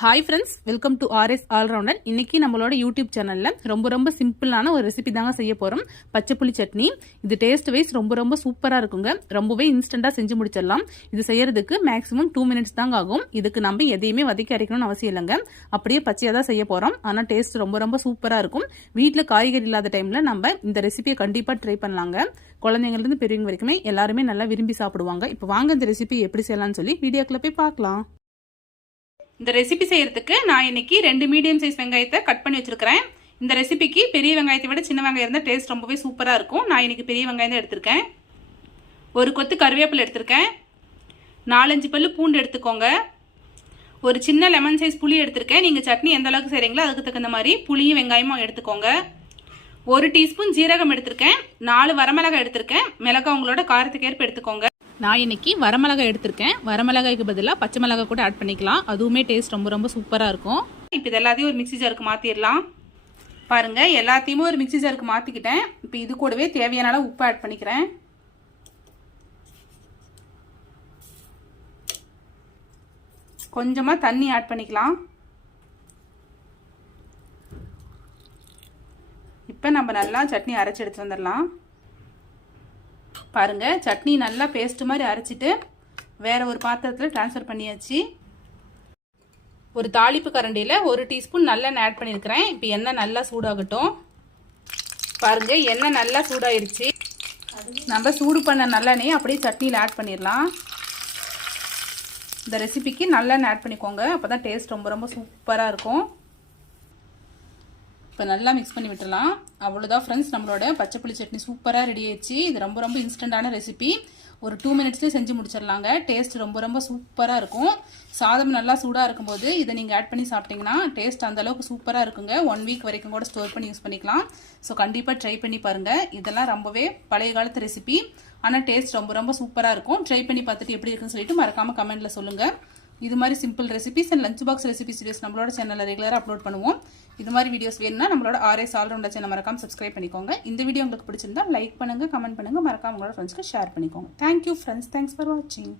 Hi friends, welcome to RS allrounder. இன்னைக்கு நம்மளோட YouTube சேனல்ல ரொம்ப சிம்பிளான ஒரு ரெசிபி தாங்க செய்ய போறோம். பச்சைப்புளி சட்னி. இது டேஸ்ட் வைஸ் ரொம்ப சூப்பரா இருக்குங்க. ரொம்பவே இன்ஸ்டன்டா செஞ்சு முடிச்சிடலாம். இது செய்யறதுக்கு மேக்ஸிமம் 2 மினிட்ஸ் தாங்க ஆகும். இதுக்கு நம்ம எதையுமே வதக்கி அரைக்கணும்னு அவசியம் இல்லைங்க. அப்படியே பச்சையா தான் செய்ய போறோம். ஆனா டேஸ்ட் ரொம்ப சூப்பரா இருக்கும். வீட்டுல காய்கறி இல்லாத டைம்ல நம்ம இந்த ரெசிபியை கண்டிப்பா ட்ரை பண்ணலாங்க. குழந்தைங்கள்ல இருந்து பெரியவங்க வரைக்குமே எல்லாருமே நல்லா விரும்பி சாப்பிடுவாங்க. இப்போ வாங்க இந்த ரெசிபி எப்படி செய்யலாம்னு சொல்லி வீடியோக்குள்ள போய் பார்க்கலாம். இந்த ரெசிபி செய்யறதுக்கு நான் இன்னைக்கு 2 மீடியம் சைஸ் வெங்காயத்தை கட் பண்ணி வச்சிருக்கிறேன். இந்த ரெசிபிக்கு பெரிய வெங்காயத்தை விட சின்ன வெங்காயம் இருந்தால் டேஸ்ட் ரொம்பவே சூப்பராக இருக்கும். நான் இன்னைக்கு பெரிய வெங்காயம் தான் எடுத்திருக்கேன். ஒரு கொத்து கருவேப்பிலை எடுத்திருக்கேன். 4-5 பல்லு பூண்டு எடுத்துக்கோங்க. ஒரு சின்ன லெமன் சைஸ் புளி எடுத்திருக்கேன். நீங்கள் சட்னி எந்த அளவுக்கு செய்கிறீங்களோ அதுக்கு தகுந்த மாதிரி புளியும் வெங்காயமும் எடுத்துக்கோங்க. 1 டீஸ்பூன் ஜீரகம் எடுத்திருக்கேன். 4 வரமிளகாய் எடுத்திருக்கேன். மிளகாய் உங்களோட காரத்துக்கு ஏற்ப எடுத்துக்கோங்க. நான் இன்னைக்கு வரமிளகாய் எடுத்திருக்கேன். வரமிளகாய்க்கு பதிலாக பச்சை மிளகாய் கூட ஆட் பண்ணிக்கலாம். அதுவுமே டேஸ்ட் ரொம்ப சூப்பராக இருக்கும். இப்போ இது எல்லாத்தையும் ஒரு மிக்ஸி ஜாருக்கு மாற்றிடலாம். பாருங்க, எல்லாத்தையுமே ஒரு மிக்ஸி ஜாருக்கு மாற்றிக்கிட்டேன். இப்போ இது கூடவே தேவையான அளவு உப்பு ஆட் பண்ணிக்கிறேன். கொஞ்சமாக தண்ணி ஆட் பண்ணிக்கலாம். இப்போ நம்ம நல்லா சட்னி அரைச்சி எடுத்து வந்துடலாம். பாருங்க, சட்னி நல்லா பேஸ்ட் மாதிரி அரைச்சிட்டு வேற ஒரு பாத்திரத்தில் ட்ரான்ஸ்ஃபர் பண்ணியாச்சு. ஒரு தாளிப்பு கரண்டியில் 1 டீஸ்பூன் நல்லெண்ணெய் ஆட் பண்ணியிருக்கிறேன். இப்போ எண்ணெய் நல்லா சூடாகட்டும். பாருங்க, எண்ணெய் நல்லா சூடாயிருச்சு. நம்ம சூடு பண்ண நல்லெண்ணெய் அப்படியே சட்னியில் ஆட் பண்ணிடலாம். இந்த ரெசிபிக்கு நல்லெண்ணெய் ஆட் பண்ணிக்கோங்க. அப்போ தான் டேஸ்ட் ரொம்ப சூப்பராக இருக்கும். இப்போ நல்லா மிக்ஸ் பண்ணி விட்டுடலாம். அவ்வளோதான் ஃப்ரெண்ட்ஸ், நம்மளோட பச்சைப்புளி சட்னி சூப்பராக ரெடி ஆயிடுச்சு. இது ரொம்ப இன்ஸ்டன்டான ரெசிபி. ஒரு 2 மினிட்ஸ்லேயே செஞ்சு முடிச்சிடலாங்க. டேஸ்ட் ரொம்ப சூப்பராக இருக்கும். சாதம் நல்லா சூடாக இருக்கும்போது இதை நீங்கள் ஆட் பண்ணி சாப்பிட்டீங்கன்னா டேஸ்ட் அந்த அளவுக்கு சூப்பராக இருக்குங்க. 1 வீக் வரைக்கும் கூட ஸ்டோர் பண்ணி யூஸ் பண்ணிக்கலாம். ஸோ கண்டிப்பாக ட்ரை பண்ணி பாருங்கள். இதெல்லாம் ரொம்பவே பழைய காலத்து ரெசிபி. ஆனால் டேஸ்ட் ரொம்ப சூப்பராக இருக்கும். ட்ரை பண்ணி பார்த்துட்டு எப்படி இருக்குன்னு சொல்லிட்டு மறக்காமல் கமெண்ட்டில் சொல்லுங்கள். இது மாதிரி simple recipes and lunch box recipes videos நம்மளோட சேனலில் ரெகுலராக அப்லோட் பண்ணுவோம். இது மாதிரி வீடியோஸ் வேணும்னா நம்மளோட ஆர்எஸ் ஆல்ரவுண்டர் சேனல் மறக்காம சப்ஸ்கிரைப் பண்ணிக்கோங்க. இந்த வீடியோ உங்களுக்கு பிடிச்சிருந்தா லைக் பண்ணுங்க, கமெண்ட் பண்ணுங்க, மறக்காம உங்களோட ஃப்ரெண்ட்ஸ்க்கு ஷேர் பண்ணிக்கோங்க. தேங்க்யூ ஃப்ரெண்ட்ஸ், தேங்க்ஸ் ஃபார் வாட்சிங்.